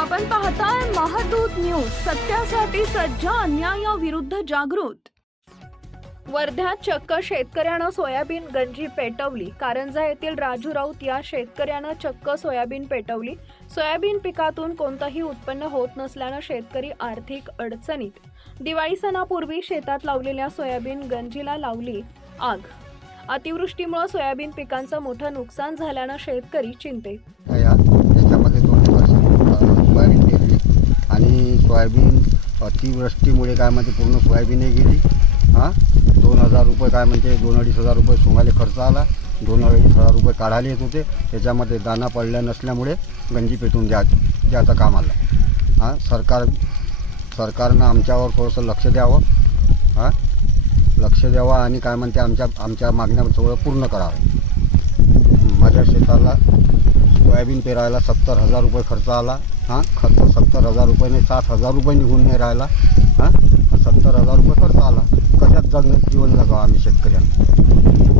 आपण पाहताय महादूत न्यूज सत्यासाठी सज्ज अन्यायाविरुद्ध जागृत. वर्ध्यात चक्क शेतकऱ्यानं सोयाबीन गंजी पेटवली. कारंजा येथील राजू राऊत या शेतकऱ्यानं चक्क सोयाबीन पेटवली. सोयाबीन पिकातून कोणतंही उत्पन्न होत नसल्यानं शेतकरी आर्थिक अडचणीत. दिवाळी सणापूर्वी शेतात लावलेल्या सोयाबीन गंजीला लावली आग. अतिवृष्टीमुळे सोयाबीन पिकांचं मोठं नुकसान झाल्यानं शेतकरी चिंतेत या त्याच्यामध्ये दोन वर्ष सोयाबीन पेरली आणि सोयाबीन अतिवृष्टीमुळे काय म्हणते पूर्ण सोयाबीनही गेली. हां? दोन हजार रुपये काय म्हणते दोन अडीच हजार रुपये सोंगाले खर्च आला. दोन अडीच हजार रुपये काढायला येत होते. त्याच्यामध्ये दाना पडल्या नसल्यामुळे गंजी पेटून द्या द्याचं काम आलं. हां? सरकार सरकारनं आमच्यावर थोडंसं लक्ष द्यावं. हां? लक्ष द्यावं आणि काय म्हणते आमच्या आमच्या मागण्या सगळं पूर्ण करावं. माझ्या शेताला सोयाबीन पेरायला सत्तर हजार रुपये खर्च आला. हां खर्च सत्तर हजार रुपयाने सात हजार रुपये निघून नाही राहिला. हां सत्तर हजार रुपये खर्च आला. कशात जग जीवन जगावं आम्ही शेतकऱ्यांना?